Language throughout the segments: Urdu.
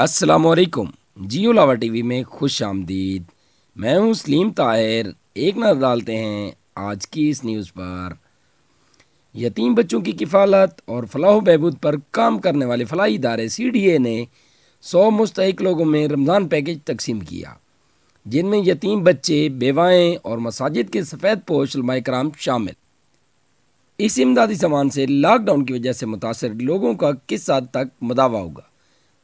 السلام علیکم، جیو لاوا ٹی وی میں خوش آمدید۔ میں ہوں سلیم طاہر۔ ایک نظر ڈالتے ہیں آج کی اس نیوز پر۔ یتیم بچوں کی کفالت اور فلاح و بہبود پر کام کرنے والے فلاحی ادارے CDA نے 100 مستحق لوگوں میں رمضان پیکج تقسیم کیا، جن میں یتیم بچے، بیوائیں اور مساجد کے سفید پوش علماء کرام شامل۔ اس امدادی سامان سے لاک ڈاؤن کی وجہ سے متاثر لوگوں کا کس حد تک مداوع ہوگا؟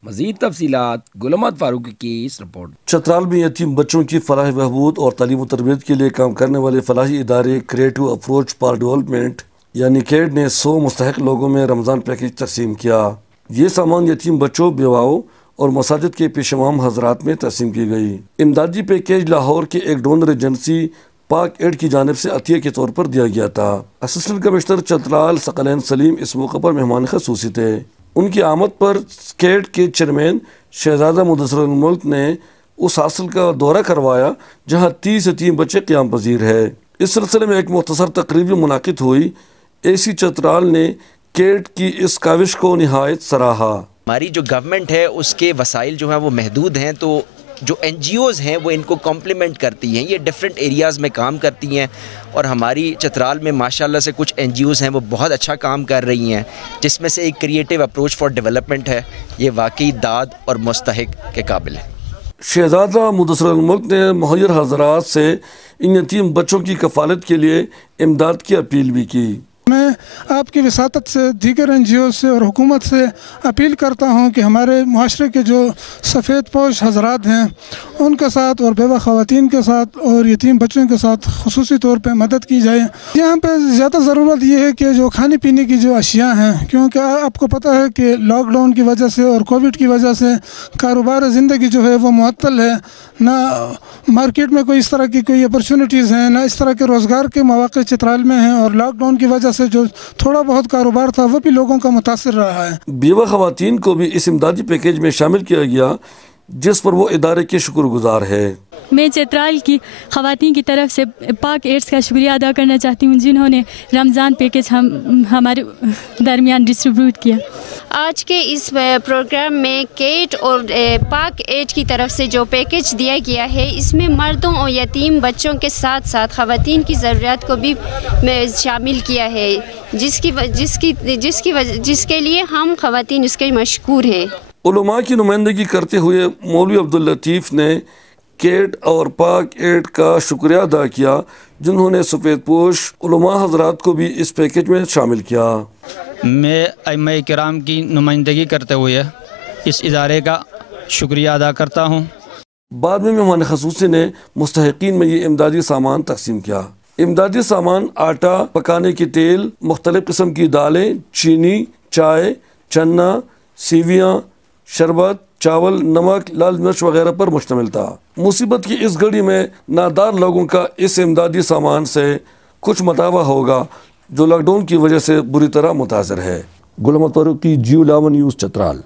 مزید تفصیلات گل احمد فاروقی کی اس رپورٹ۔ چترال میں یتیم بچوں کی فلاح بہبود اور تعلیم و تربیت کے لیے کام کرنے والے فلاحی ادارے کریٹو اپروچ فار ڈیولپمنٹ یعنی کیڈ نے 100 مستحق لوگوں میں رمضان پیکج تقسیم کیا۔ یہ سامان یتیم بچوں، بیواؤں اور مساجد کے پیشوام حضرات میں تقسیم کی گئی۔ امدادی پیکج لاہور کے ایک ڈونر ایجنسی پاک ایڈ کی جانب سے عطیہ کے طور پر دیا گیا تھا۔ اسسٹنٹ کمشنر چترال ثقلین سلیم اس موقع پر مہمان خصوصی تھے۔ ان کی آمد پر کیڈ کے چیئرمین شہزادہ مدثر الملک نے اس حاصل کا دورہ کروایا جہاں 30 یتیم بچے قیام پذیر ہے۔ اس سلسلے میں ایک مختصر تقریب منعقد ہوئی۔ AC چترال نے کیڈ کی اس کاوش کو نہایت سراہا۔ ہماری جو گورنمنٹ ہے اس کے وسائل جو ہیں وہ محدود ہیں، تو جو NGOs ہیں وہ ان کو کمپلیمنٹ کرتی ہیں، یہ ڈیفرنٹ ایریاز میں کام کرتی ہیں، اور ہماری چترال میں ماشاءاللہ سے کچھ NGOs ہیں وہ بہت اچھا کام کر رہی ہیں، جس میں سے ایک کریٹو اپروچ فار ڈیولپمنٹ ہے۔ یہ واقعی داد اور مستحق کے قابل ہے۔ شہزادہ مدثر الملک نے مہیر حضرات سے ان یتیم بچوں کی کفالت کے لیے امداد کی اپیل بھی کی۔ میں آپ کی وساطت سے دیگر NGO سے اور حکومت سے اپیل کرتا ہوں کہ ہمارے معاشرے کے جو سفید پوش حضرات ہیں ان کے ساتھ اور بیوہ خواتین کے ساتھ اور یتیم بچوں کے ساتھ خصوصی طور پہ مدد کی جائے۔ یہاں پہ زیادہ ضرورت یہ ہے کہ جو کھانے پینے کی جو اشیاء ہیں، کیونکہ آپ کو پتہ ہے کہ لاک ڈاؤن کی وجہ سے اور کووڈ کی وجہ سے کاروبار زندگی جو ہے وہ معطل ہے، نہ مارکیٹ میں کوئی اس طرح کی کوئی اپرچونٹیز ہیں، نہ اس طرح کے روزگار کے مواقع چترال میں ہیں، اور لاک ڈاؤن کی وجہ سے جو تھوڑا بہت کاروبار تھا وہ بھی لوگوں کا متاثر رہا ہے۔ بیوہ خواتین کو بھی اس امدادی پیکیج میں شامل کیا گیا، جس پر وہ ادارے کے شکر گزار ہے۔ میں چترال کی خواتین کی طرف سے پاک ایڈز کا شکریہ ادا کرنا چاہتی ہوں، جنہوں نے رمضان پیکج ہمارے درمیان ڈسٹریبیوٹ کیا۔ آج کے اس پروگرام میں کیٹ اور پاک ایڈ کی طرف سے جو پیکج دیا گیا ہے، اس میں مردوں اور یتیم بچوں کے ساتھ ساتھ خواتین کی ضروریات کو بھی شامل کیا ہے، جس کے لیے ہم خواتین اس کے مشکور ہیں۔ علماء کی نمائندگی کرتے ہوئے مولوی عبداللطیف نے کیٹ اور پاک ایڈ کا شکریہ ادا کیا، جنہوں نے سفید پوش علماء حضرات کو بھی اس پیکج میں شامل کیا۔ میں ائمہ کرام کی نمائندگی کرتے ہوئے اس ادارے کا شکریہ ادا کرتا ہوں۔ بعد میں مہمان خصوصی نے مستحقین میں یہ امدادی سامان تقسیم کیا۔ امدادی سامان آٹا، پکانے کی تیل، مختلف قسم کی دالیں، چینی، چائے، چنا، سیویاں، شربت، چاول، نمک، لال مرچ وغیرہ پر مشتمل تھا۔ مصیبت کی اس گھڑی میں نادار لوگوں کا اس امدادی سامان سے کچھ مداوع ہوگا جو لاک ڈاؤن کی وجہ سے بری طرح متاثر ہے۔ گل احمد فاروقی، جیو لاوا نیوز، چترال۔